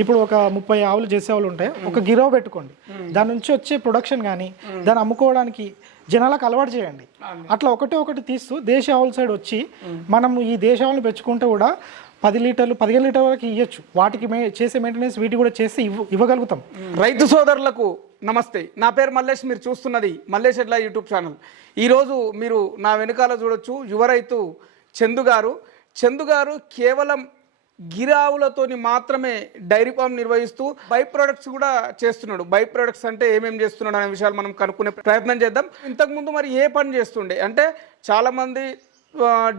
ఇప్పుడు ఒక ముప్పై ఆవులు చేసే ఆవులు ఉంటాయి ఒక గిరో పెట్టుకోండి. దాని నుంచి వచ్చే ప్రొడక్షన్ కానీ దాన్ని అమ్ముకోవడానికి జనాలకు అలవాటు చేయండి. అట్లా ఒకటి ఒకటి తీస్తూ దేశ ఆవుల సైడ్ వచ్చి మనం ఈ దేశ ఆవులను పెంచుకుంటే కూడా పది లీటర్లు పదిహేను లీటర్ల వరకు ఇవ్వచ్చు వాటికి మే చేసే మెయింటెనెన్స్ వీటి కూడా చేసి ఇవ్వ ఇవ్వగలుగుతాం. రైతు సోదరులకు నమస్తే. నా పేరు మల్లేష్. మీరు చూస్తున్నది మల్లేష్ ఎడ్ల యూట్యూబ్ ఛానల్. ఈరోజు మీరు నా వెనుకాల చూడొచ్చు యువ రైతు చందు గారు. చందు గారు కేవలం గిరావులతోని మాత్రమే డైరీ ఫామ్ నిర్వహిస్తూ బై ప్రొడక్ట్స్ కూడా చేస్తున్నాడు. బై ప్రొడక్ట్స్ అంటే ఏమేమి చేస్తున్నాడు అనే విషయాలు మనం కనుక్కునే ప్రయత్నం చేద్దాం. ఇంతకుముందు మరి ఏ పని చేస్తుండే? అంటే చాలామంది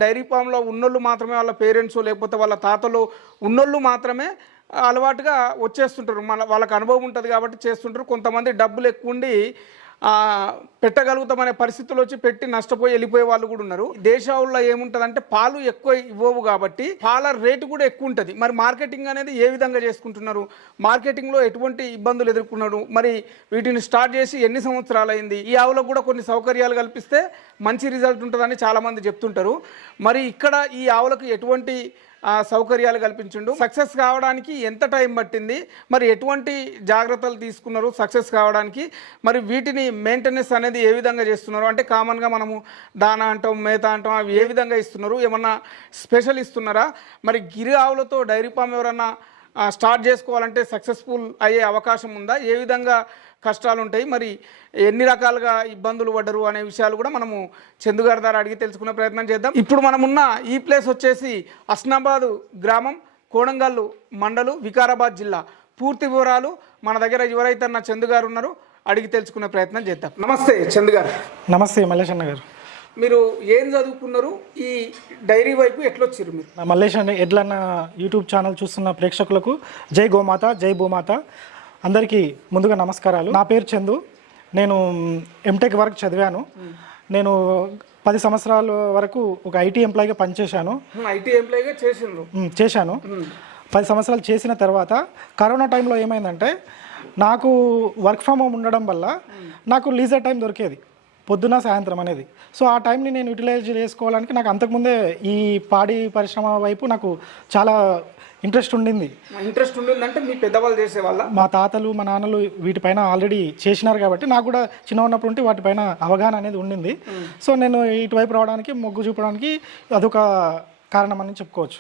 డైరీ ఫామ్లో ఉన్నోళ్ళు మాత్రమే వాళ్ళ పేరెంట్స్ లేకపోతే వాళ్ళ తాతలు ఉన్నోళ్ళు మాత్రమే అలవాటుగా వచ్చేస్తుంటారు. మన వాళ్ళకి అనుభవం ఉంటుంది కాబట్టి చేస్తుంటారు. కొంతమంది డబ్బులు ఎక్కువ ఉండి పెట్టగలుగుతామనే పరిస్థితులు వచ్చి పెట్టి నష్టపోయి వెళ్ళిపోయే వాళ్ళు కూడా ఉన్నారు. దేశాల్లో ఏముంటుంది పాలు ఎక్కువ ఇవ్వవు కాబట్టి పాల రేటు కూడా ఎక్కువ ఉంటుంది. మరి మార్కెటింగ్ అనేది ఏ విధంగా చేసుకుంటున్నారు? మార్కెటింగ్లో ఎటువంటి ఇబ్బందులు ఎదుర్కొన్నారు? మరి వీటిని స్టార్ట్ చేసి ఎన్ని సంవత్సరాలు అయింది ఈ ఆవులకు కూడా కొన్ని సౌకర్యాలు కల్పిస్తే మంచి రిజల్ట్ ఉంటుందని చాలామంది చెప్తుంటారు. మరి ఇక్కడ ఈ ఆవులకు ఎటువంటి సౌకర్యాలు కల్పించిండు. సక్సెస్ కావడానికి ఎంత టైం పట్టింది? మరి ఎటువంటి జాగ్రత్తలు తీసుకున్నారు సక్సెస్ కావడానికి? మరి వీటిని మెయింటెనెన్స్ అనేది ఏ విధంగా చేస్తున్నారు? అంటే కామన్గా మనము దానా అంటాం మేత అంటాం అవి ఏ విధంగా ఇస్తున్నారు? ఏమన్నా స్పెషల్ ఇస్తున్నారా? మరి గిరి ఆవులతో డైరీ ఫామ్ ఎవరన్నా స్టార్ట్ చేసుకోవాలంటే సక్సెస్ఫుల్ అయ్యే అవకాశం ఉందా? ఏ విధంగా కష్టాలు ఉంటాయి మరి ఎన్ని రకాలుగా ఇబ్బందులు పడ్డరు అనే విషయాలు కూడా మనము చందుగారి ద్వారా అడిగి తెలుసుకునే ప్రయత్నం చేద్దాం. ఇప్పుడు మనమున్న ఈ ప్లేస్ వచ్చేసి అస్నాబాదు గ్రామం కోడంగల్లు మండలు వికారాబాద్ జిల్లా. పూర్తి వివరాలు మన దగ్గర యువరైతన్న చందు గారు ఉన్నారు అడిగి తెలుసుకునే ప్రయత్నం చేద్దాం. నమస్తే చందు గారు నమస్తే మల్లేష్ అన్న గారు. మీరు ఏం చదువుకున్నారు? ఈ డైరీ వైపు ఎట్లొచ్చారు మీరు? మల్లేష్ అన్న ఎడ్లన్న యూట్యూబ్ ఛానల్ చూస్తున్న ప్రేక్షకులకు జై గోమాత జై భూమాత. అందరికీ ముందుగా నమస్కారాలు. నా పేరు చందు. నేను ఎంటెక్ వరకు చదివాను. నేను పది సంవత్సరాల వరకు ఒక ఐటీ ఎంప్లాయీగా పనిచేశాను. ఐటీ ఎంప్లాయీగా చేసిండ్రు. చేశాను. పది సంవత్సరాలు చేసిన తర్వాత కరోనా టైంలో ఏమైందంటే నాకు వర్క్ ఫ్రమ్ హోమ్ ఉండడం వల్ల నాకు లీజర్ టైం దొరికేది పొద్దున సాయంత్రం అనేది. సో ఆ టైంని నేను యూటిలైజ్ చేసుకోవడానికి నాకు అంతకుముందే ఈ పాడి పరిశ్రమ వైపు నాకు చాలా ఇంట్రెస్ట్ ఉండింది. ఇంట్రెస్ట్ ఉండిందంటే మీ పెద్దవాళ్ళు చేసేవాళ్ళ? మా తాతలు మా నాన్నలు వీటిపైన ఆల్రెడీ చేసినారు కాబట్టి నాకు కూడా చిన్న ఉన్నప్పుడు ఉంటే వాటిపైన అవగాహన అనేది ఉండింది. సో నేను ఇటువైపు రావడానికి మొగ్గు చూపడానికి అదొక కారణం అని చెప్పుకోవచ్చు.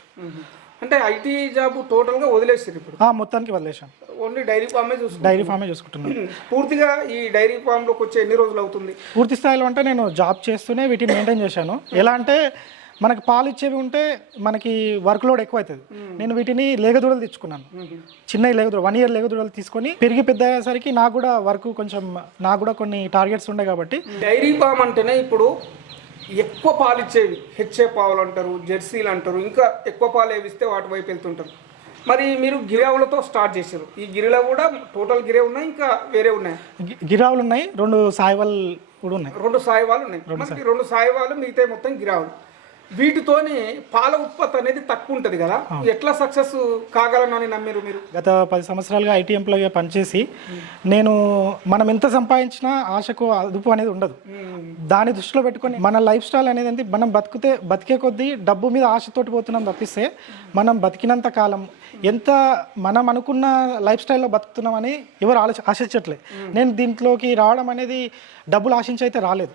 అంటే ఐటీ జాబ్ టోటల్గా వదిలేసారు ఇప్పుడు? ఆ మొత్తానికి వదిలేశాను ఓన్లీ డైరీ ఫామే చూసుకుంటారు డైరీ ఫామే చూసుకుంటున్నాను పూర్తిగా ఈ డైరీ ఫామ్లోకి వచ్చి ఎన్ని రోజులు అవుతుంది? పూర్తి స్థాయిలో అంటే నేను జాబ్ చేస్తూనే వీటిని మెయింటైన్ చేశాను. ఎలా అంటే మనకి పాలు ఇచ్చేవి ఉంటే మనకి వర్క్ లోడ్ ఎక్కువ అవుతుంది నేను వీటిని లేగదూడలు తెచ్చుకున్నాను. చిన్న లేగదూడ వన్ ఇయర్ లేగదూడలు తీసుకొని పెరిగి పెద్ద అయ్యేసరికి నాకు కూడా వర్క్ కొంచెం నాకు కూడా కొన్ని టార్గెట్స్ ఉండే కాబట్టి. డైరీ ఫామ్ అంటేనే ఇప్పుడు ఎక్కువ పాలు ఇచ్చేవి. హెచ్ఏ పావులు అంటారు జెర్సీలు అంటారు ఇంకా ఎక్కువ పాలు ఏవిస్తే వాటి వైపు వెళ్తుంటారు. మరి మీరు గిరావులతో స్టార్ట్ చేశారు. ఈ గిరిలో కూడా టోటల్ గిరే ఉన్నాయి ఇంకా వేరే ఉన్నాయి? గిరావులు ఉన్నాయి రెండు సాయివల్ కూడా ఉన్నాయి. రెండు సాయివాలు ఉన్నాయి. రెండు సాయివాలు మిగతా మొత్తం గిరావులు. వీటితోని పాల ఉత్పత్తి అనేది తక్కువ ఉంటుంది కదా ఎట్లా సక్సెస్ కాగలనని నమ్మిరు మీరు? గత పది సంవత్సరాలుగా ఐటీ ఎంప్లాయీగా పనిచేసి నేను మనం ఎంత సంపాదించినా ఆశకు అదుపు అనేది ఉండదు. దాన్ని దృష్టిలో పెట్టుకొని మన లైఫ్ స్టైల్ అనేది మనం బతికితే బతికే కొద్దీ డబ్బు మీద ఆశతోటి పోతున్నాం తప్పిస్తే మనం బతికినంత కాలం ఎంత మనం అనుకున్న లైఫ్ స్టైల్లో బతుకుతున్నామని ఎవరు ఆలోచ ఆశించట్లే. నేను దీంట్లోకి రావడం అనేది డబ్బులు ఆశించి అయితే రాలేదు.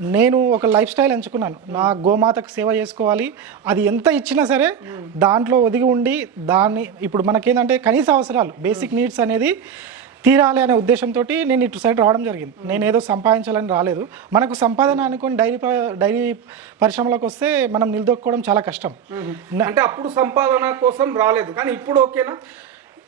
నేను ఒక లైఫ్ స్టైల్ ఎంచుకున్నాను. నా గోమాతకు సేవ చేసుకోవాలి. అది ఎంత ఇచ్చినా సరే దాంట్లో ఒదిగి ఉండి దాన్ని ఇప్పుడు మనకేంటంటే కనీస అవసరాలు బేసిక్ నీడ్స్ అనేది తీరాలి అనే ఉద్దేశంతో నేను ఇటు సైడ్ రావడం జరిగింది. నేను ఏదో సంపాదించాలని రాలేదు. మనకు సంపాదన అనుకుని డైరీ డైరీ పరిశ్రమలోకి వస్తే మనం నిలదొక్కుకోవడం చాలా కష్టం. అంటే అప్పుడు సంపాదన కోసం రాలేదు. కానీ ఇప్పుడు ఓకేనా?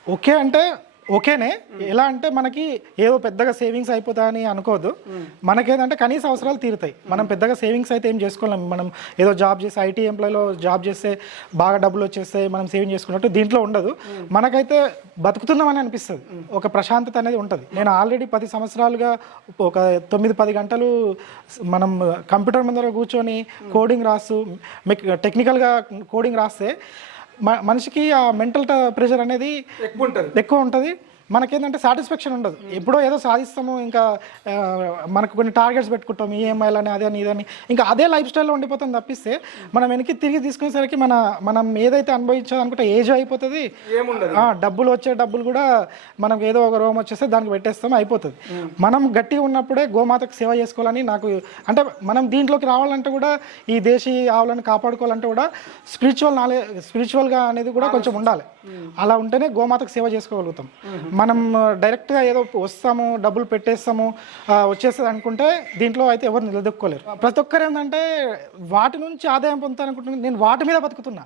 ఓకే అంటే ఓకేనే? ఎలా అంటే మనకి ఏదో పెద్దగా సేవింగ్స్ అయిపోతాయని అనుకోవద్దు. మనకేంటంటే కనీస అవసరాలు తీరుతాయి. మనం పెద్దగా సేవింగ్స్ అయితే ఏం చేసుకోలేం. మనం ఏదో జాబ్ చేసి ఐటీ ఎంప్లాయ్లో జాబ్ చేస్తే బాగా డబ్బులు వచ్చేస్తే మనం సేవింగ్ చేసుకున్నట్టు దీంట్లో ఉండదు. మనకైతే బతుకుతున్నామని అనిపిస్తుంది. ఒక ప్రశాంతత అనేది ఉంటుంది. నేను ఆల్రెడీ పది సంవత్సరాలుగా ఒక తొమ్మిది పది గంటలు మనం కంప్యూటర్ ముందర కూర్చొని కోడింగ్ రాస్తూ టెక్నికల్గా కోడింగ్ రాస్తే మ- మనిషికి ఆ మెంటల్ ప్రెషర్ అనేది ఎక్కువ ఉంటుంది. ఎక్కువ ఉంటుంది. మనకేంటంటే సాటిస్ఫాక్షన్ ఉండదు. ఎప్పుడో ఏదో సాధిస్తాము ఇంకా మనకు కొన్ని టార్గెట్స్ పెట్టుకుంటాం ఈఎంఐలు అని అదే అని ఇదని ఇంకా అదే లైఫ్ స్టైల్లో ఉండిపోతాం తప్పిస్తే మనం వెనక్కి తిరిగి తీసుకునేసరికి మన మనం ఏదైతే అనుభవించాలనుకుంటే ఏజ్ అయిపోతుంది. డబ్బులు వచ్చే డబ్బులు కూడా మనకు ఏదో ఒక రోగం వచ్చేస్తే దానికి పెట్టేస్తాం అయిపోతుంది. మనం గట్టిగా ఉన్నప్పుడే గోమాతకు సేవ చేసుకోవాలని నాకు అంటే మనం దీంట్లోకి రావాలంటే కూడా ఈ దేశీ ఆవులను కాపాడుకోవాలంటే కూడా స్పిరిచువల్ నాలెడ్జ్ స్పిరిచువల్గా అనేది కూడా కొంచెం ఉండాలి. అలా ఉంటేనే గోమాతకు సేవ చేసుకోగలుగుతాం. మనం డైరెక్ట్గా ఏదో వస్తాము డబ్బులు పెట్టేస్తాము వచ్చేస్తుంది అనుకుంటే దీంట్లో అయితే ఎవరు నిలదొక్కోలేరు ప్రతి ఒక్కరు ఏంటంటే వాటి నుంచి ఆదాయం పొందుతాను అనుకుంటున్నాను. నేను వాటి మీద బతుకుతున్నా.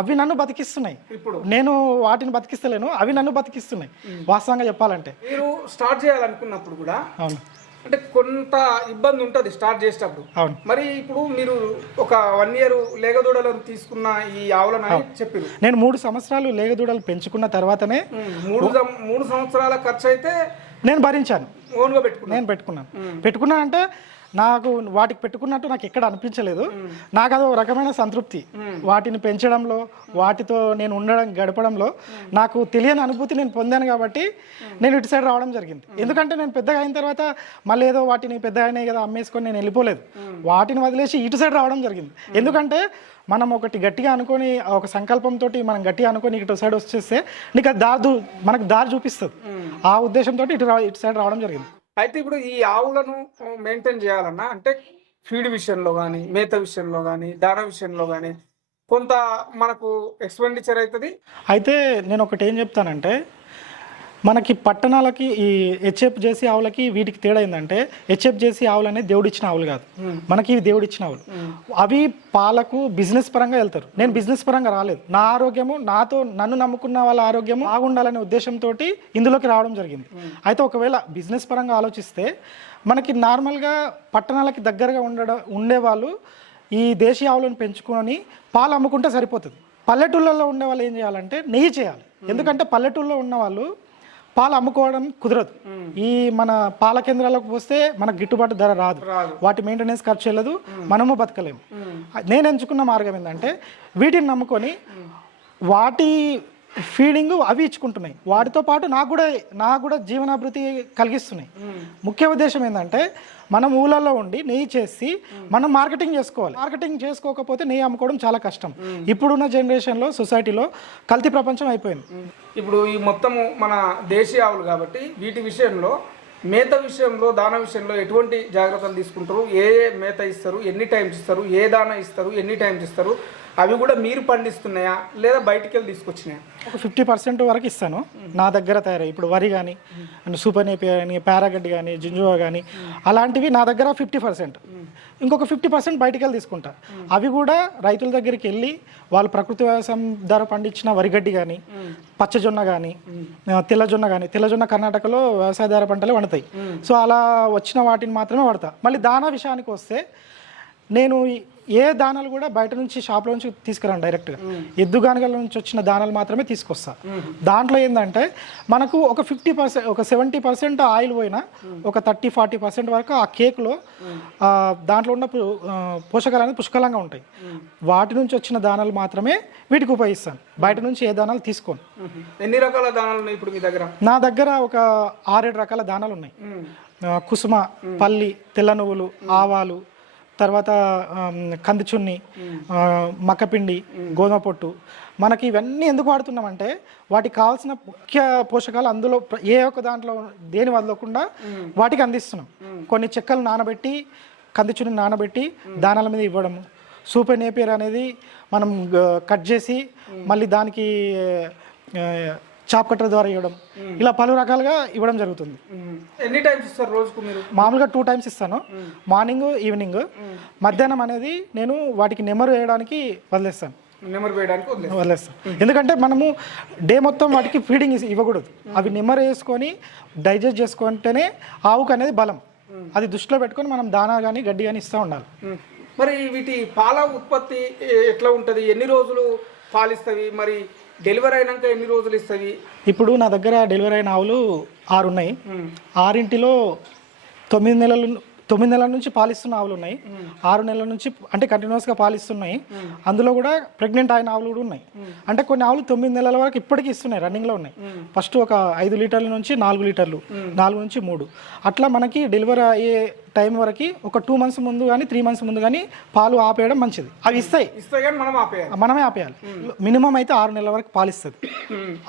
అవి నన్ను బతికిస్తున్నాయి. ఇప్పుడు? నేను వాటిని బతికిస్తలేను అవి నన్ను బతికిస్తున్నాయి. వాస్తవంగా చెప్పాలంటే. మీరు స్టార్ట్ చేయాలనుకున్నప్పుడు కూడా అవును. అంటే కొంత ఇబ్బంది ఉంటుంది స్టార్ట్ చేసేటప్పుడు. అవును. మరి ఇప్పుడు మీరు ఒక వన్ ఇయర్ లేగదూడలను తీసుకున్న ఈ ఆవులను అని చెప్పారు. నేను మూడు సంవత్సరాలు లేగదూడలు పెంచుకున్న తర్వాతనే మూడు మూడు సంవత్సరాల ఖర్చు అయితే నేను భరించాను. ఓన్గా పెట్టుకున్నాను. నేను పెట్టుకున్నాను. పెట్టుకున్నానంటే నాకు వాటికి పెట్టుకున్నట్టు నాకు ఎక్కడ అనిపించలేదు. నాకు అదో రకమైన సంతృప్తి. వాటిని పెంచడంలో వాటితో నేను ఉండడం గడపడంలో నాకు తెలియని అనుభూతి నేను పొందాను కాబట్టి నేను ఇటు సైడ్ రావడం జరిగింది. ఎందుకంటే నేను పెద్దగా అయిన తర్వాత మళ్ళీ ఏదో వాటిని పెద్ద అయినాయి కదా అమ్మేసుకొని నేను వెళ్ళిపోలేదు. వాటిని వదిలేసి ఇటు సైడ్ రావడం జరిగింది. ఎందుకంటే మనం ఒకటి గట్టిగా అనుకొని ఒక సంకల్పంతో మనం గట్టిగా అనుకొని ఇటు సైడ్ వచ్చేస్తే నీకు అది దారి మనకు దారి చూపిస్తుంది. ఆ ఉద్దేశంతో ఇటు ఇటు సైడ్ రావడం జరిగింది. అయితే ఇప్పుడు ఈ ఆవులను మెయింటైన్ చేయాలన్నా అంటే ఫీడ్ విషయంలో కానీ మేత విషయంలో కానీ దాన విషయంలో కానీ కొంత మనకు ఎక్స్పెండిచర్ అవుతుంది అయితే నేను ఒకటి ఏం చెప్తానంటే మనకి పట్టణాలకి ఈ హెచ్ఎఫ్ చేసి ఆవులకి వీటికి తేడా ఏంటంటే హెచ్ఎఫ్ చేసి ఆవులు అనేది దేవుడిచ్చిన ఆవులు కాదు. మనకి ఇవి దేవుడిచ్చిన ఆవులు. అవి పాలకు బిజినెస్ పరంగా వెళ్తారు. నేను బిజినెస్ పరంగా రాలేదు. నా ఆరోగ్యము నాతో నన్ను నమ్ముకున్న వాళ్ళ ఆరోగ్యము బాగుండాలనే ఉద్దేశంతో ఇందులోకి రావడం జరిగింది. అయితే ఒకవేళ బిజినెస్ పరంగా ఆలోచిస్తే మనకి నార్మల్గా పట్టణాలకి దగ్గరగా ఉండడం ఉండేవాళ్ళు ఈ దేశీయ ఆవులను పెంచుకొని పాలు అమ్ముకుంటే సరిపోతుంది. పల్లెటూళ్ళలో ఉండే వాళ్ళు ఏం చేయాలంటే నెయ్యి చేయాలి. ఎందుకంటే పల్లెటూళ్ళలో ఉన్న వాళ్ళు పాలు అమ్ముకోవడం కుదరదు. ఈ మన పాల కేంద్రాలకు పోస్తే మనకు గిట్టుబాటు ధర రాదు. వాటి మెయింటెనెన్స్ ఖర్చు వెళ్ళదు మనము బతకలేము. నేను ఎంచుకున్న మార్గం ఏంటంటే వీటిని నమ్ముకొని వాటి ఫీడింగ్ అవి ఇచ్చుకుంటున్నాయి. వాటితో పాటు నాకు కూడా నాకు కూడా జీవనాభివృద్ధి కలిగిస్తున్నాయి. ముఖ్య ఉద్దేశం ఏంటంటే మనం ఊళ్ళల్లో ఉండి నెయ్యి చేసి మనం మార్కెటింగ్ చేసుకోవాలి. మార్కెటింగ్ చేసుకోకపోతే నెయ్యి అమ్ముకోవడం చాలా కష్టం. ఇప్పుడున్న జనరేషన్లో సొసైటీలో కల్తీ ప్రపంచం అయిపోయింది. ఇప్పుడు ఈ మొత్తము మన దేశీయ ఆవులు కాబట్టి వీటి విషయంలో మేత విషయంలో దాన విషయంలో ఎటువంటి జాగ్రత్తలు తీసుకుంటారు? ఏ ఏ మేత ఇస్తారు? ఎన్ని టైమ్స్ ఇస్తారు? ఏ దాన ఇస్తారు? ఎన్ని టైమ్స్ ఇస్తారు? అవి కూడా మీరు పండిస్తున్నాయా? లేదా బయటికి వెళ్ళి తీసుకొచ్చినాయా? ఒక ఫిఫ్టీ పర్సెంట్ వరకు ఇస్తాను. నా దగ్గర తయారై ఇప్పుడు వరి కానీ సూపర్ నేపి కానీ పారాగడ్డి కానీ జింజువా కానీ అలాంటివి నా దగ్గర ఫిఫ్టీ పర్సెంట్. ఇంకొక ఫిఫ్టీ పర్సెంట్ బయటికి వెళ్ళి తీసుకుంటా. అవి కూడా రైతుల దగ్గరికి వెళ్ళి వాళ్ళు ప్రకృతి వ్యవసాయం ద్వారా పండించిన వరిగడ్డి కానీ పచ్చజొన్న కానీ తెల్లజొన్న కానీ తెల్లజొన్న కర్ణాటకలో వ్యవసాయదార పంటలు పండుతాయి సో అలా వచ్చిన వాటిని మాత్రమే వాడతా. మళ్ళీ దానా విషయానికి వస్తే నేను ఏ దానాలు కూడా బయట నుంచి షాప్లో నుంచి తీసుకురాను డైరెక్ట్గా ఎద్దు గానుగల నుంచి వచ్చిన దానాలు మాత్రమే తీసుకొస్తా. దాంట్లో ఏంటంటే మనకు ఒక ఫిఫ్టీ పర్సెంట్ ఒక సెవెంటీ పర్సెంట్ ఆయిల్ పోయినా ఒక థర్టీ ఫార్టీ పర్సెంట్ వరకు ఆ కేక్లో దాంట్లో ఉన్న పోషకాలు అనేది పుష్కలంగా ఉంటాయి. వాటి నుంచి వచ్చిన దానాలు మాత్రమే వీటికి ఉపయోగిస్తాను. బయట నుంచి ఏ దానాలు తీసుకోను. ఎన్ని రకాల దానాలు ఉన్నాయి ఇప్పుడు మీ దగ్గర? నా దగ్గర ఒక ఆరేడు రకాల దానాలు ఉన్నాయి. కుసుమ పల్లి తెల్ల నువ్వులు ఆవాలు తర్వాత ఆమ్, కంది చున్ని ఆ, మక్కపిండి గోధుమ పొట్టు. మనకి ఇవన్నీ ఎందుకు వాడుతున్నామంటే వాటికి కావాల్సిన ముఖ్య పోషకాలు అందులో ఏ ఒక్క దాంట్లో దేని వదలకుండా వాటికి అందిస్తున్నాం. కొన్ని చెక్కలు నానబెట్టి కంది చున్ని నానబెట్టి దానాల మీద ఇవ్వడము. సూపర్ నేపియర్ అనేది మనం కట్ చేసి మళ్ళీ దానికి చాప్ కట్టర్ ద్వారా ఇవ్వడం. ఇలా పలు రకాలుగా ఇవ్వడం జరుగుతుంది. ఎన్ని టైమ్స్ ఇస్తారు రోజుకు మీరు? మామూలుగా టూ టైమ్స్ ఇస్తాను. Morning evening. మధ్యాహ్నం అనేది నేను వాటికి నెమరు వేయడానికి వదిలేస్తాను. నెంబర్ వేయడానికి వదిలేస్తాను. ఎందుకంటే మనము డే మొత్తం వాటికి ఫీడింగ్ ఇవ్వకూడదు. అవి నెమరు వేసుకొని డైజెస్ట్ చేసుకుంటేనే ఆవుకు అనేది బలం అది దృష్టిలో పెట్టుకొని మనం దానా కానీ గడ్డి కానీ ఇస్తూ ఉండాలి. మరి వీటి పాల ఉత్పత్తి ఎట్లా ఉంటుంది? ఎన్ని రోజులు పాలిస్తవి? మరి డెలివరీ అయినాక ఎన్ని రోజులు ఇస్తవి ఇప్పుడు నా దగ్గర డెలివరీ అయిన ఆవులు ఆరు ఉన్నాయి ఆరింటిలో తొమ్మిది నెలలు తొమ్మిది నెలల నుంచి పాలిస్తున్న ఆవులు ఉన్నాయి. ఆరు నెలల నుంచి అంటే కంటిన్యూస్గా పాలిస్తున్నాయి. అందులో కూడా ప్రెగ్నెంట్ అయిన ఆవులు కూడా ఉన్నాయి. అంటే కొన్ని ఆవులు తొమ్మిది నెలల వరకు ఇప్పటికీ ఇస్తున్నాయి రన్నింగ్లో ఉన్నాయి. ఫస్ట్ ఒక ఐదు లీటర్ల నుంచి నాలుగు లీటర్లు నాలుగు నుంచి మూడు. అట్లా మనకి డెలివరీ అయ్యే టైం వరకు ఒక టూ మంత్స్ ముందు కానీ త్రీ మంత్స్ ముందు కానీ పాలు ఆపేయడం మంచిది. అవి ఇస్తాయి. మనమే ఆపేయాలి. మినిమం అయితే ఆరు నెలల వరకు పాలిస్తుంది.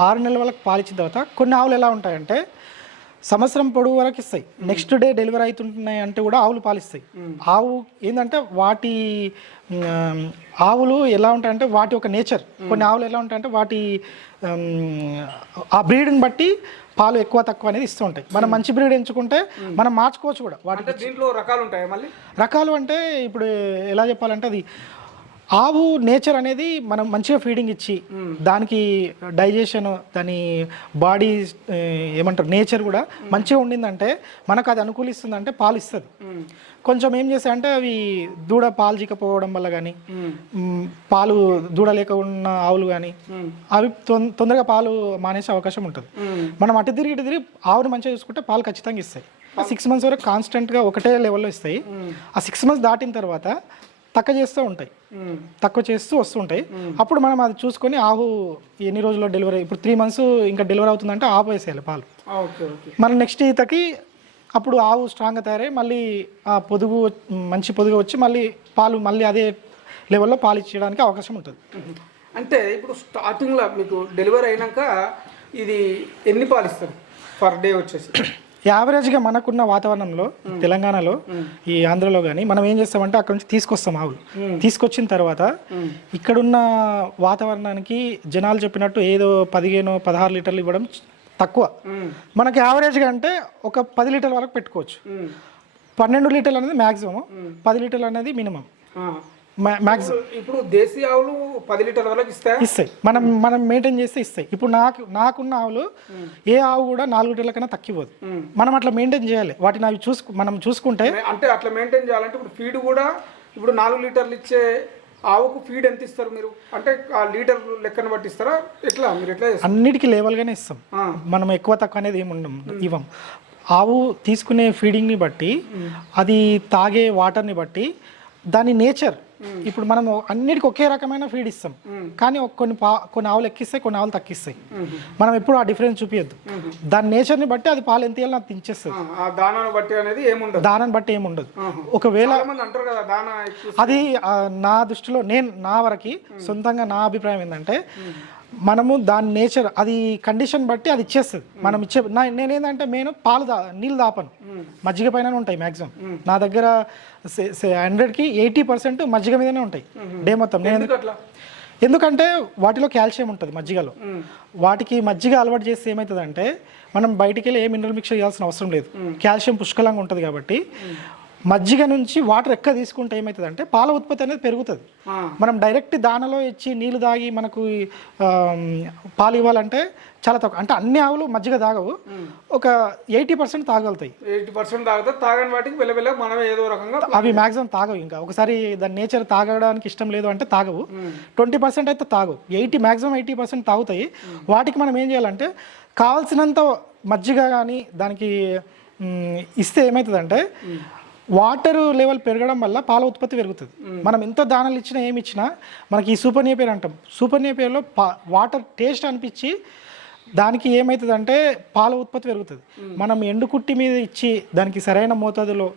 ఆరు నెలల వరకు పాలిచ్చిన తర్వాత కొన్ని ఆవులు ఎలా ఉంటాయంటే సంవత్సరం పొడవు వరకు ఇస్తాయి. నెక్స్ట్ డే డెలివరీ అవుతుంటున్నాయి అంటే కూడా ఆవులు పాలిస్తాయి. ఆవు ఏంటంటే వాటి ఆవులు ఎలా ఉంటాయంటే వాటి ఒక నేచర్. కొన్ని ఆవులు ఎలా ఉంటాయంటే వాటి ఆ బ్రీడ్ని బట్టి పాలు ఎక్కువ తక్కువ అనేది ఇస్తూ ఉంటాయి. మనం మంచి బ్రీడ్ ఎంచుకుంటే మనం మార్చుకోవచ్చు కూడా. వాటి దీంట్లో రకాలు ఉంటాయి మళ్ళీ? రకాలు అంటే ఇప్పుడు ఎలా చెప్పాలంటే అది ఆవు నేచర్ అనేది మనం మంచిగా ఫీడింగ్ ఇచ్చి దానికి డైజెషన్ దాని బాడీ ఏమంటారు నేచర్ కూడా మంచిగా ఉండిందంటే మనకు అది అనుకూలిస్తుందంటే పాలు ఇస్తుంది. కొంచెం ఏం చేస్తాయంటే అవి దూడ పాలు చిక్కపోవడం వల్ల కానీ పాలు దూడ లేక ఉన్న ఆవులు కానీ అవి తొందరగా పాలు మానేసే అవకాశం ఉంటుంది. మనం అటు తిరిగి ఇటు తిరిగి ఆవుని మంచిగా చూసుకుంటే పాలు ఖచ్చితంగా ఇస్తాయి. సిక్స్ మంత్స్ వరకు కాన్స్టెంట్గా ఒకటే లెవెల్లో ఇస్తాయి. ఆ సిక్స్ మంత్స్ దాటిన తర్వాత తక్కువ చేస్తూ ఉంటాయి. తక్కువ చేస్తూ వస్తుంటాయి అప్పుడు మనం అది చూసుకొని ఆవు ఎన్ని రోజుల్లో డెలివరీ ఇప్పుడు త్రీ మంత్స్ ఇంకా డెలివరీ అవుతుందంటే ఆపు వేసేయాలి పాలు ఓకే ఓకే. మన నెక్స్ట్ ఈతకి అప్పుడు ఆవు స్ట్రాంగ్గా తయారై మళ్ళీ ఆ పొదుగు మంచి పొదుగు వచ్చి మళ్ళీ పాలు మళ్ళీ అదే లెవెల్లో పాలు ఇచ్చేయడానికి అవకాశం ఉంటుంది. అంటే ఇప్పుడు స్టార్టింగ్లో మీకు డెలివరీ అయినాక ఇది ఎన్ని పాలు ఇస్తారు? పర్ డే వచ్చేసి. యావరేజ్గా మనకున్న వాతావరణంలో తెలంగాణలో ఈ ఆంధ్రలో కానీ మనం ఏం చేస్తామంటే అక్కడ నుంచి తీసుకొస్తాం ఆవులు. తీసుకొచ్చిన తర్వాత ఇక్కడున్న వాతావరణానికి జనాలు చెప్పినట్టు ఏదో పదిహేను పదహారు లీటర్లు ఇవ్వడం తక్కువ. మనకి యావరేజ్గా అంటే ఒక పది లీటర్ల వరకు పెట్టుకోవచ్చు. పన్నెండు లీటర్లు అనేది మ్యాక్సిమం పది లీటర్లు అనేది మినిమం. మ్యాక్సిమం ఇప్పుడు దేశీ ఆవులు పది లీటర్ల వరకు ఇస్తాయా? ఇస్తాయి. మనం మనం మెయింటైన్ చేస్తే ఇస్తాయి. ఇప్పుడు నాకు నాకున్న ఆవులు ఏ ఆవు కూడా నాలుగు లీటర్ల కన్నా తక్కువదు మనం అట్లా మెయింటైన్ చేయాలి. వాటిని అవి చూసుకు మనం చూసుకుంటే అంటే అట్లా మెయింటైన్ చేయాలంటే ఇప్పుడు ఫీడ్ కూడా ఇప్పుడు నాలుగు లీటర్లు ఇచ్చే ఆవుకు ఫీడ్ ఎంత ఇస్తారు మీరు? అంటే ఆ లీటర్ లెక్కన బట్టి ఇస్తారా? ఎట్లా? మీరు ఎట్లా అన్నిటికీ లేవల్గానే ఇస్తాం. మనం ఎక్కువ తక్కువ అనేది ఏమి ఉండం ఇవ్వం. ఆవు తీసుకునే ఫీడింగ్ని బట్టి అది తాగే వాటర్ని బట్టి దాని నేచర్ ఇప్పుడు మనం అన్నిటికీ ఒకే రకమైన ఫీడ్ ఇస్తాం. కానీ ఒక కొన్ని పా కొన్ని ఆవులు ఎక్కిస్తాయి కొన్ని ఆవులు తక్కిస్తాయి మనం ఎప్పుడు ఆ డిఫరెన్స్ చూపించద్దు దాని నేచర్ని బట్టి అది పాలు ఎంత అది తించేస్తుంది ఆ, ఆ దానాను బట్టి అనేది ఏముండదు. దానాన్ని బట్టి ఏమి ఉండదు ఒకవేళ అంటారు కదా దానా అది నా దృష్టిలో నేను నా వరకు సొంతంగా నా అభిప్రాయం ఏంటంటే మనము దాని నేచర్ అది కండిషన్ బట్టి అది ఇచ్చేస్తుంది. మనం ఇచ్చే నా నేనేంటంటే నేను పాలు దా నీళ్ళు దాపను. మజ్జిగ పైన ఉంటాయి మ్యాక్సిమం నా దగ్గర హండ్రెడ్కి ఎయిటీ పర్సెంట్ మజ్జిగ మీదనే ఉంటాయి. డే మొత్తం. నేను ఎందుకంటే వాటిలో కాల్షియం ఉంటుంది మజ్జిగలో. వాటికి మజ్జిగ అలవాటు చేస్తే ఏమవుతుందంటే మనం బయటికి వెళ్ళి ఏ మినరల్ మిక్చర్ చేయాల్సిన అవసరం లేదు. కాల్షియం పుష్కలంగా ఉంటుంది కాబట్టి మజ్జిగ నుంచి వాటర్ ఎక్కువ తీసుకుంటే ఏమవుతుందంటే పాల ఉత్పత్తి అనేది పెరుగుతుంది. మనం డైరెక్ట్ దానలో ఇచ్చి నీళ్ళు తాగి మనకు పాలు ఇవ్వాలంటే చాలా తక్కువ. అంటే అన్ని ఆవులు మజ్జిగ తాగవు. ఒక ఎయిటీ పర్సెంట్ తాగలుగుతాయి ఎయిటీ పర్సెంట్ తాగుతా తాగని వాటికి వెళ్ళ మనమే ఏదో రకంగా అవి మ్యాక్సిమం తాగవు ఇంకా. ఒకసారి దాని నేచర్ తాగడానికి ఇష్టం లేదు అంటే తాగవు. ట్వంటీ పర్సెంట్ అయితే తాగవు. ఎయిటీ మ్యాక్సిమం ఎయిటీ పర్సెంట్ తాగుతాయి. వాటికి మనం ఏం చేయాలంటే కావాల్సినంత మజ్జిగ కానీ దానికి ఇస్తే ఏమవుతుందంటే వాటర్ లెవెల్ పెరగడం వల్ల పాల ఉత్పత్తి పెరుగుతుంది. మనం ఎంత దానాలు ఇచ్చినా ఏమి ఇచ్చినా మనకి ఈ సూపర్ నేపేర్ అంటాం. సూపర్ నేపేర్లో పా వాటర్ టేస్ట్ అనిపించి దానికి ఏమవుతుందంటే పాల ఉత్పత్తి పెరుగుతుంది. మనం ఎండు కుట్టి మీద ఇచ్చి దానికి సరైన మోతాదులో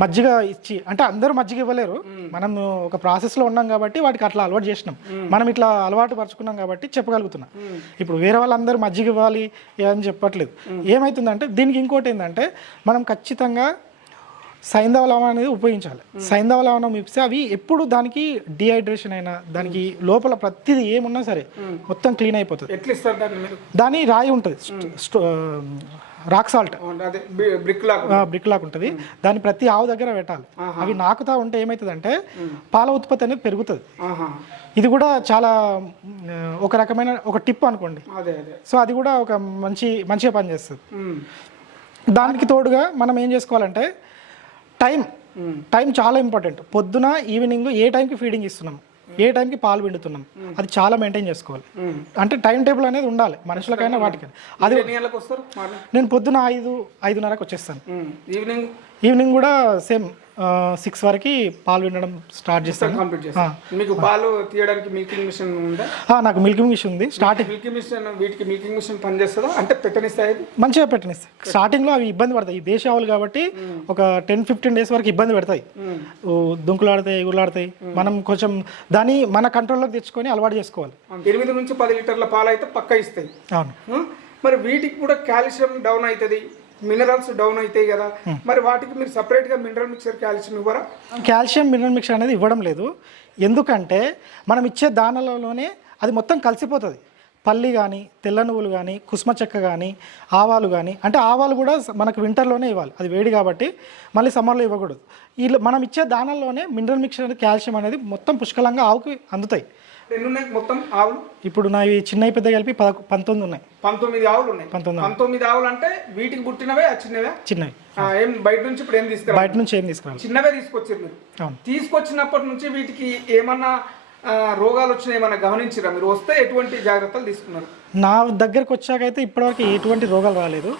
మజ్జిగ ఇచ్చి అంటే అందరూ మజ్జిగ ఇవ్వలేరు. మనం ఒక ప్రాసెస్లో ఉన్నాం కాబట్టి వాటికి అట్లా అలవాటు చేసినాం. మనం ఇట్లా అలవాటు పరుచుకున్నాం కాబట్టి చెప్పగలుగుతున్నాం. ఇప్పుడు వేరే వాళ్ళందరూ మజ్జిగ ఇవ్వాలి అని చెప్పట్లేదు. ఏమవుతుందంటే దీనికి ఇంకోటి ఏంటంటే మనం ఖచ్చితంగా సైంధవ లవణం అనేది ఉపయోగించాలి. సైంధవ లవణం ఇస్తే అవి ఎప్పుడు దానికి డిహైడ్రేషన్ అయినా దానికి లోపల ప్రతిదీ ఏమున్నా సరే మొత్తం క్లీన్ అయిపోతుంది. దాని రాయి ఉంటుంది. Rock salt. బ్రిక్ లాగా ఉంటుంది. దాన్ని ప్రతి ఆవు దగ్గర పెట్టాలి. అవి నాకుతా ఉంటే ఏమవుతుందంటే పాల ఉత్పత్తి అనేది పెరుగుతుంది. ఇది కూడా చాలా ఒక రకమైన ఒక టిప్ అనుకోండి. సో అది కూడా ఒక మంచి మంచిగా పనిచేస్తుంది. దానికి తోడుగా మనం ఏం చేసుకోవాలంటే టైం టైం చాలా ఇంపార్టెంట్. పొద్దున ఈవినింగ్ ఏ టైంకి ఫీడింగ్ ఇస్తున్నాం ఏ టైంకి పాలు పిండుతున్నాం అది చాలా మెయింటైన్ చేసుకోవాలి. అంటే టైం టేబుల్ అనేది ఉండాలి మనుషులకైనా వాటికైనా. అది నేను పొద్దున ఐదు ఐదున్నరకు వచ్చేస్తాను. ఈవినింగ్? ఈవినింగ్ కూడా సేమ్. సిక్స్ వరకు పాలు వినడం స్టార్ట్ చేస్తాను. కంప్లీట్ మీకు పాలు తీయడానికి మిల్కింగ్ మిషన్ ఉందా? నాకు మిల్కింగ్ మిషన్ ఉంది. స్టార్టింగ్ మిల్కింగ్ మిషన్ వీటికి మిల్కింగ్ మిషన్ పనిచేస్తుందా? అంటే పెట్టనిస్తాయి మంచిగా పెట్టనిస్తాయి స్టార్టింగ్లో అవి ఇబ్బంది పడతాయి. ఈ దేశ ఆవులు కాబట్టి ఒక టెన్ ఫిఫ్టీన్ డేస్ వరకు ఇబ్బంది పెడతాయి. దుంకులాడతాయి ఎగులాడతాయి మనం కొంచెం దాన్ని మన కంట్రోల్లోకి తెచ్చుకొని అలవాటు చేసుకోవాలి. ఎనిమిది నుంచి పది లీటర్ల పాలు అయితే పక్క ఇస్తాయి. అవును? మరి వీటికి కూడా కాల్షియం డౌన్ అవుతుంది. మినరల్స్ డౌన్ అవుతాయి కదా. మరి వాటికి మీరు సపరేట్గా మినరల్ మిక్సర్ కాల్షియం ఇవ్వరా? కాల్షియం మినరల్ మిక్సర్ అనేది ఇవ్వడం లేదు. ఎందుకంటే మనం ఇచ్చే దానాలలోనే అది మొత్తం కలిసిపోతుంది. పల్లి కానీ తెల్ల నువ్వులు కానీ కుస్మ చెక్క కానీ ఆవాలు కానీ అంటే ఆవాలు కూడా మనకు వింటర్లోనే ఇవ్వాలి. అది వేడి కాబట్టి మళ్ళీ సమ్మర్లో ఇవ్వకూడదు. ఇలా మనం ఇచ్చే దానాల్లోనే మినరల్ మిక్సర్ అనేది కాల్షియం అనేది మొత్తం పుష్కలంగా ఆవుకి అందుతాయి. ఎన్ని ఉన్నాయి మొత్తం ఆవులు? ఇప్పుడు నావి చిన్నవి పెద్ద కలిపి పదకొ పంతొమ్మిది ఉన్నాయి. పంతొమ్మిది ఆవులు ఉన్నాయి. పంతొమ్మిది పంతొమ్మిది ఆవులు అంటే వీటికి పుట్టినవే ఆ చిన్నవే? చిన్నవి. ఆ, ఏం బయట నుంచి ఇప్పుడు ఏం తీసుకురా బయట నుంచి ఏం తీసుకురాలి చిన్నవే తీసుకొచ్చారు మీరు. అవును. తీసుకొచ్చినప్పటి నుంచి వీటికి ఏమన్నా ఆ, రోగాలు వచ్చినా ఏమన్నా గమనించిరా మీరు? వస్తే ఎటువంటి జాగ్రత్తలు తీసుకున్నారు? నా దగ్గరకు వచ్చాకైతే ఇప్పటివరకు ఎటువంటి రోగాలు రాలేదు.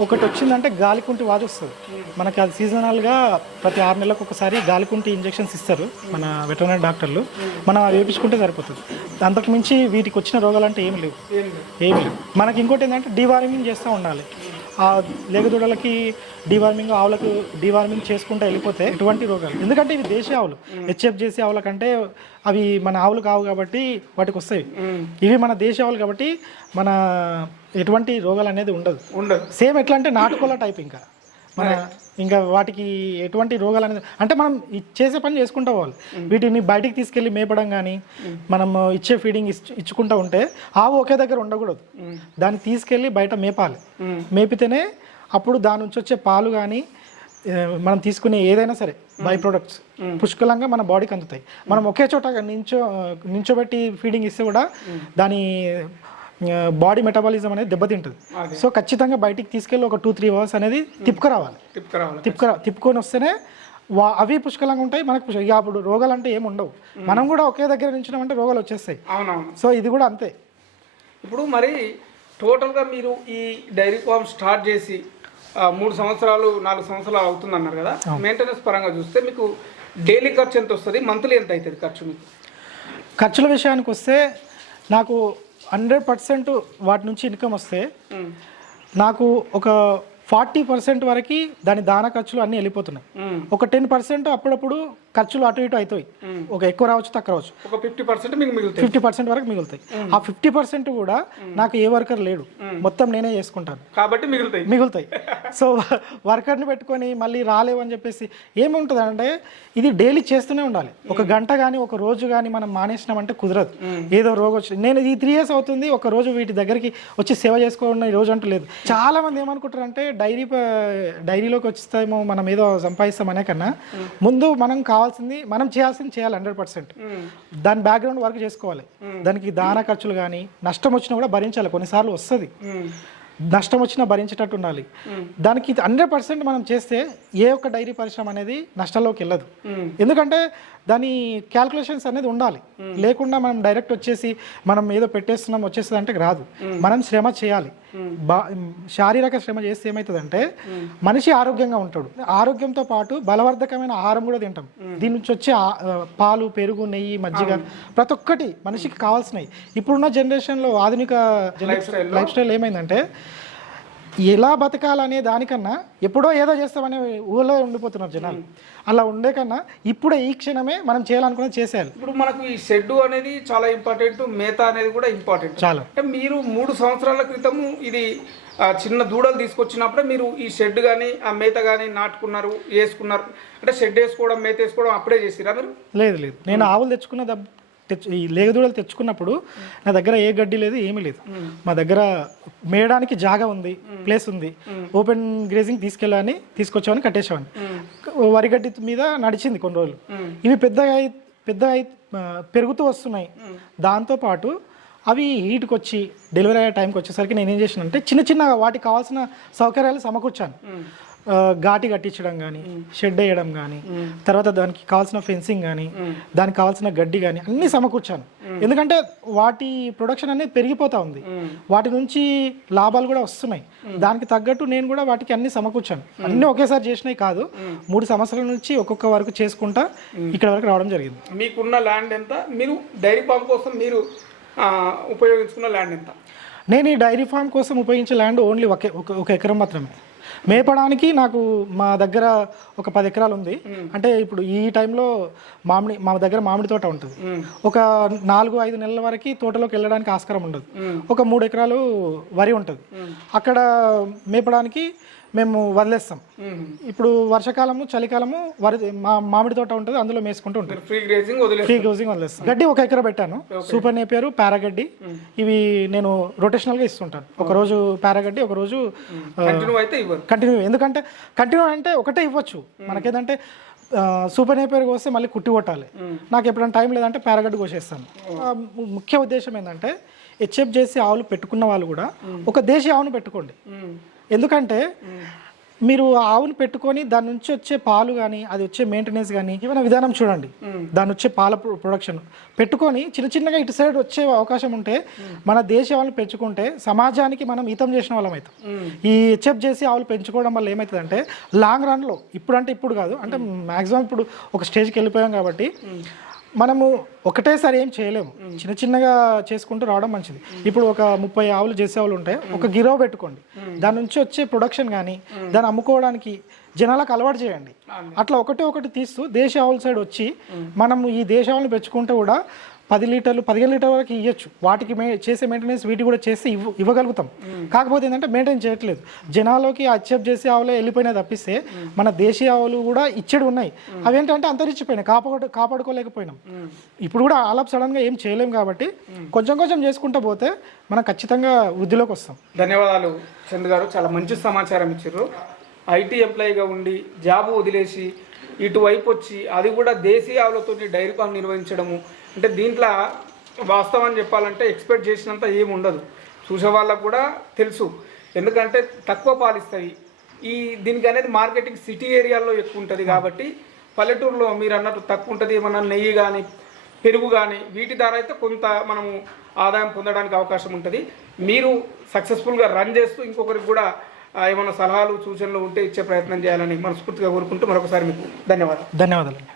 ఒకటి వచ్చిందంటే గాలికుంటి వాది వస్తుంది. మనకి అది సీజనల్గా ప్రతి ఆరు నెలలకు ఒకసారి గాలికుంటి ఇంజెక్షన్స్ ఇస్తారు మన వెటర్నరీ డాక్టర్లు. మనం అవి వేపించుకుంటే సరిపోతుంది. అంతకు మించి వీటికి వచ్చిన రోగాలు అంటే ఏమి లేవు. ఏమి లేవు. మనకి ఇంకోటి ఏంటంటే డీవార్మింగ్ చేస్తూ ఉండాలి. ఆ లేగదూడలకి డీవార్మింగ్ ఆవులకు డీవార్మింగ్ చేసుకుంటూ వెళ్ళిపోతే ఎటువంటి రోగాలు? ఎందుకంటే ఇవి దేశీ ఆవులు. హెచ్ఎఫ్ చేసే ఆవుల కంటే అవి మన ఆవులు కావు కాబట్టి వాటికి వస్తాయి. ఇవి మన దేశీ ఆవులు కాబట్టి మన ఎటువంటి రోగాలు అనేది ఉండదు. ఉండదు. సేమ్ ఎట్లా అంటే నాటుకోల టైప్ ఇంకా. మన ఇంకా వాటికి ఎటువంటి రోగాలు అనేది అంటే మనం చేసే పని చేసుకుంటూ పోవాలి. వీటిని బయటికి తీసుకెళ్ళి మేపడం కానీ మనం ఇచ్చే ఫీడింగ్ ఇచ్చుకుంటూ ఉంటే ఆవు ఒకే దగ్గర ఉండకూడదు. దాన్ని తీసుకెళ్ళి బయట మేపాలి. మేపితేనే అప్పుడు దాని నుంచి వచ్చే పాలు కానీ మనం తీసుకునే ఏదైనా సరే బై ప్రొడక్ట్స్ పుష్కలంగా మన బాడీకి అందుతాయి. మనం ఒకే చోట నించో నించోబెట్టి ఫీడింగ్ ఇస్తే కూడా దాని బాడీ మెటబాలిజం అనేది దెబ్బతింటుంది. సో ఖచ్చితంగా బయటికి తీసుకెళ్ళి ఒక టూ త్రీ అవర్స్ అనేది తిప్పుకురావాలి. తిప్పుకురావాలి తిప్పుకు తిప్పుకొని వస్తేనే వా అవి పుష్కలంగా ఉంటాయి మనకు పుష్క- ఇక అప్పుడు రోగాలు అంటే ఏమి ఉండవు మనం కూడా ఒకే దగ్గర నుంచినామంటే రోగాలు వచ్చేస్తాయి. అవునవును. సో ఇది కూడా అంతే. ఇప్పుడు మరి టోటల్గా మీరు ఈ డైరీ ఫామ్ స్టార్ట్ చేసి మూడు సంవత్సరాలు నాలుగు సంవత్సరాలు అవుతుంది అన్నారు కదా మెయింటెనెన్స్ పరంగా చూస్తే మీకు డైలీ ఖర్చు ఎంత వస్తుంది? మంత్లీ ఎంత అవుతుంది ఖర్చు మీకు? ఖర్చుల విషయానికి వస్తే నాకు హండ్రెడ్ పర్సెంట్ వాటి నుంచి ఇన్కమ్ వస్తే నాకు ఒక ఫార్టీ పర్సెంట్ వరకు దాని దాన ఖర్చులు అన్నీ వెళ్ళిపోతున్నాయి. ఒక టెన్ పర్సెంట్ అప్పుడప్పుడు ఖర్చులు అటు ఇటు అవుతాయి. ఒక ఎక్కువ రావచ్చు తక్కువ రావచ్చు. ఒక ఫిఫ్టీ పర్సెంట్ మీకు మిగులుతాయి. ఫిఫ్టీ పర్సెంట్ వరకు మిగులుతాయి. ఆ ఫిఫ్టీ పర్సెంట్ కూడా నాకు ఏ వర్కర్ లేడు. మొత్తం నేనే చేసుకుంటాను. కాబట్టి మిగులుతాయి. మిగులుతాయి. సో వర్కర్ని పెట్టుకొని మళ్ళీ రాలేవు అని చెప్పేసి ఏముంటుంది అంటే ఇది డైలీ చేస్తూనే ఉండాలి. ఒక గంట కానీ ఒక రోజు కానీ మనం మానేసినామంటే కుదరదు. ఏదో రోగం వచ్చి నేను ఈ త్రీ ఇయర్స్ అవుతుంది ఒక రోజు వీటి దగ్గరికి వచ్చి సేవ చేసుకోవడం ఈ రోజు అంటూ లేదు చాలా మంది ఏమనుకుంటారంటే డైరీ డైరీలోకి వచ్చిస్తామో మనం ఏదో సంపాదిస్తాం అనే కన్నా ముందు మనం కావాల్సింది మనం చేయాల్సింది చేయాలి హండ్రెడ్ పర్సెంట్ దాని బ్యాక్గ్రౌండ్ వర్క్ చేసుకోవాలి. దానికి దాన ఖర్చులు కానీ నష్టం వచ్చినా కూడా భరించాలి. కొన్నిసార్లు వస్తుంది. నష్టం వచ్చినా భరించేటట్టు ఉండాలి. దానికి హండ్రెడ్ పర్సెంట్ మనం చేస్తే ఏ ఒక్క డైరీ పరిశ్రమ అనేది నష్టంలోకి వెళ్ళదు. ఎందుకంటే దాని క్యాల్కులేషన్స్ అనేది ఉండాలి. లేకుండా మనం డైరెక్ట్ వచ్చేసి మనం ఏదో పెట్టేస్తున్నాం వచ్చేస్తుంది అంటే రాదు మనం శ్రమ చేయాలి. బా శారీరక శ్రమ చేస్తే ఏమవుతుందంటే మనిషి ఆరోగ్యంగా ఉంటాడు. ఆరోగ్యంతో పాటు బలవర్ధకమైన ఆహారం కూడా తింటాం. దీని నుంచి వచ్చే పాలు పెరుగు నెయ్యి మజ్జిగ ప్రతి ఒక్కటి మనిషికి కావాల్సినవి. ఇప్పుడున్న జనరేషన్లో ఆధునిక లైఫ్ స్టైల్ ఏమైందంటే ఎలా బతకాలనే దానికన్నా ఎప్పుడో ఏదో చేస్తామనే ఊళ్ళో ఉండిపోతున్నారు జనాలు. అలా ఉండే కన్నా ఇప్పుడే ఈ క్షణమే మనం చేయాలనుకున్నది చేసేయాలి. ఇప్పుడు మనకు ఈ షెడ్ అనేది చాలా ఇంపార్టెంట్ మేత అనేది కూడా ఇంపార్టెంట్. చాలా. అంటే మీరు మూడు సంవత్సరాల క్రితము ఇది చిన్న దూడలు తీసుకొచ్చినప్పుడే మీరు ఈ షెడ్ కానీ ఆ మేత కానీ నాటుకున్నారు వేసుకున్నారు. అంటే షెడ్ వేసుకోవడం మేత వేసుకోవడం అప్పుడే చేసిరా మీరు? లేదు లేదు. నేను ఆవులు తెచ్చుకున్న తెచ్చు ఈ లేగదూడలు తెచ్చుకున్నప్పుడు నా దగ్గర ఏ గడ్డి లేదు ఏమీ లేదు. మా దగ్గర మేయడానికి జాగా ఉంది ప్లేస్ ఉంది. ఓపెన్ గ్రేజింగ్ తీసుకెళ్ళాలని తీసుకొచ్చామని కట్టేసామని వరి గడ్డి మీద నడిచింది కొన్ని రోజులు. ఇవి పెద్దగా అయి పెద్దగా పెరుగుతూ వస్తున్నాయి. దాంతోపాటు అవి హీట్కి వచ్చి డెలివరీ అయ్యే టైంకి వచ్చేసరికి నేను ఏం చేసిన అంటే చిన్న చిన్న వాటికి కావాల్సిన సౌకర్యాలు సమకూర్చాను. ఘాటి కట్టించడం కానీ షెడ్ వేయడం కానీ తర్వాత దానికి కావాల్సిన ఫెన్సింగ్ కానీ దానికి కావాల్సిన గడ్డి కానీ అన్ని సమకూర్చాను. ఎందుకంటే వాటి ప్రొడక్షన్ అనేది పెరిగిపోతా ఉంది. వాటి నుంచి లాభాలు కూడా వస్తున్నాయి. దానికి తగ్గట్టు నేను కూడా వాటికి అన్ని సమకూర్చాను. అన్ని ఒకేసారి చేసినాయి కాదు. మూడు సంవత్సరాల నుంచి ఒక్కొక్క వరకు చేసుకుంటా ఇక్కడ వరకు రావడం జరిగింది. మీకున్న ల్యాండ్ ఎంత? మీరు డైరీ ఫామ్ కోసం మీరు ఉపయోగించుకున్న ల్యాండ్ ఎంత? నేను ఈ డైరీ ఫామ్ కోసం ఉపయోగించే ల్యాండ్ ఓన్లీ ఒక- ఒక ఎకరం మాత్రమే. మేపడానికి నాకు మా దగ్గర ఒక పది ఎకరాలు ఉంది. అంటే ఇప్పుడు ఈ టైంలో మామిడి మా దగ్గర మామిడి తోట ఉంటుంది. ఒక నాలుగు ఐదు నెలల వరకు తోటలోకి వెళ్ళడానికి ఆస్కారం ఉండదు. ఒక మూడు ఎకరాలు వరి ఉంటుంది. అక్కడ మేపడానికి మేము వదిలేస్తాం. ఇప్పుడు వర్షాకాలము చలికాలము వరి మా మామిడి తోట ఉంటుంది అందులో మేసుకుంటూ ఉంటుంది ఫ్రీ గ్రేజింగ్ వదిలేదు ఫ్రీ గ్రోజింగ్ వదిలేస్తాం. గడ్డి ఒక ఎకర పెట్టాను. సూపర్ నేపియర్ పారాగడ్డి. ఇవి నేను రొటేషనల్గా ఇస్తుంటాను. ఒక రోజు పారాగడ్డి ఒక రోజు కంటిన్యూ అయితే ఇవ్వరు. కంటిన్యూ ఎందుకంటే కంటిన్యూ అంటే ఒకటే ఇవ్వచ్చు. మనకేంటంటే సూపర్ నేపియర్ కోస్తే మళ్ళీ కుట్టి కొట్టాలి. నాకు ఎప్పుడైనా టైం లేదంటే పారాగడ్డి కోసేస్తాను. ముఖ్య ఉద్దేశం ఏంటంటే హెచ్ఎఫ్ చేసి ఆవులు పెట్టుకున్న వాళ్ళు కూడా ఒక దేశీ ఆవును పెట్టుకోండి. ఎందుకంటే మీరు ఆవును పెట్టుకొని దాని నుంచి వచ్చే పాలు కానీ అది వచ్చే మెయింటెనెన్స్ కానీ ఏమైనా విధానం చూడండి. దాని వచ్చే పాల ప్రొ- ప్రొడక్షన్ పెట్టుకొని చిన్న చిన్నగా ఇటు సైడ్ వచ్చే అవకాశం ఉంటే మన దేశ వాళ్ళని పెంచుకుంటే సమాజానికి మనం హితం చేసిన వాళ్ళం అవుతాం ఈ హెచ్ఎఫ్ చేసి ఆవులు పెంచుకోవడం వల్ల ఏమవుతుందంటే లాంగ్ రన్లో ఇప్పుడు అంటే ఇప్పుడు కాదు అంటే మ్యాక్సిమం ఇప్పుడు ఒక స్టేజ్కి వెళ్ళిపోయాం కాబట్టి మనము ఒకటేసారి ఏం చేయలేము. చిన్న చిన్నగా చేసుకుంటూ రావడం మంచిది. ఇప్పుడు ఒక ముప్పై ఆవులు చేసే ఆవులు ఉంటాయి ఒక గిరో పెట్టుకోండి. దాని నుంచి వచ్చే ప్రొడక్షన్ కానీ దాన్ని అమ్ముకోవడానికి జనాలకు అలవాటు చేయండి. అట్లా ఒకటి ఒకటి తీస్తూ దేశ ఆవుల సైడ్ వచ్చి మనము ఈ దేశ ఆవులను పెంచుకుంటే కూడా పది లీటర్లు పదిహేను లీటర్ వరకు ఇవ్వచ్చు వాటికి మే చేసే మెయింటెనెన్స్ వీటి కూడా చేసి ఇవ్వ ఇవ్వగలుగుతాం. కాకపోతే ఏంటంటే మెయింటైన్ చేయట్లేదు. జనాలకి అక్సెప్ట్ చేసే ఆవులే వెళ్ళిపోయినా తప్పిస్తే మన దేశీయ ఆవులు కూడా ఇచ్చేడు ఉన్నాయి. అవేంటంటే అంతరించిపోయినాయి కాపాడు కాపాడుకోలేకపోయినాం. ఇప్పుడు కూడా ఆలప్ సడన్గా ఏం చేయలేం కాబట్టి కొంచెం కొంచెం చేసుకుంటూ పోతే మనం ఖచ్చితంగా వృద్ధిలోకి వస్తాం. ధన్యవాదాలు చంద్ గారు. చాలా మంచి సమాచారం ఇచ్చారు ఐటీ ఎంప్లాయీగా ఉండి జాబ్ వదిలేసి ఇటువైపు వచ్చి అది కూడా దేశీయ ఆవులతో డైరీ ఫామ్ నిర్వహించడము అంటే దీంట్లో వాస్తవం చెప్పాలంటే ఎక్స్పెక్ట్ చేసినంత ఏమి ఉండదు. చూసే వాళ్ళకు కూడా తెలుసు. ఎందుకంటే తక్కువ పాలిస్తాయి. ఈ దీనికి అనేది మార్కెటింగ్ సిటీ ఏరియాల్లో ఎక్కువ ఉంటుంది కాబట్టి పల్లెటూరులో మీరు అన్నట్టు తక్కువ ఉంటుంది ఏమన్నా నెయ్యి కానీ పెరుగు కానీ వీటి ద్వారా అయితే కొంత మనము ఆదాయం పొందడానికి అవకాశం ఉంటుంది. మీరు సక్సెస్ఫుల్గా రన్ చేస్తూ ఇంకొకరికి కూడా ఏమైనా సలహాలు సూచనలు ఉంటే ఇచ్చే ప్రయత్నం చేయాలని మనస్ఫూర్తిగా కోరుకుంటూ మరొకసారి మీకు ధన్యవాదాలు. ధన్యవాదాలు.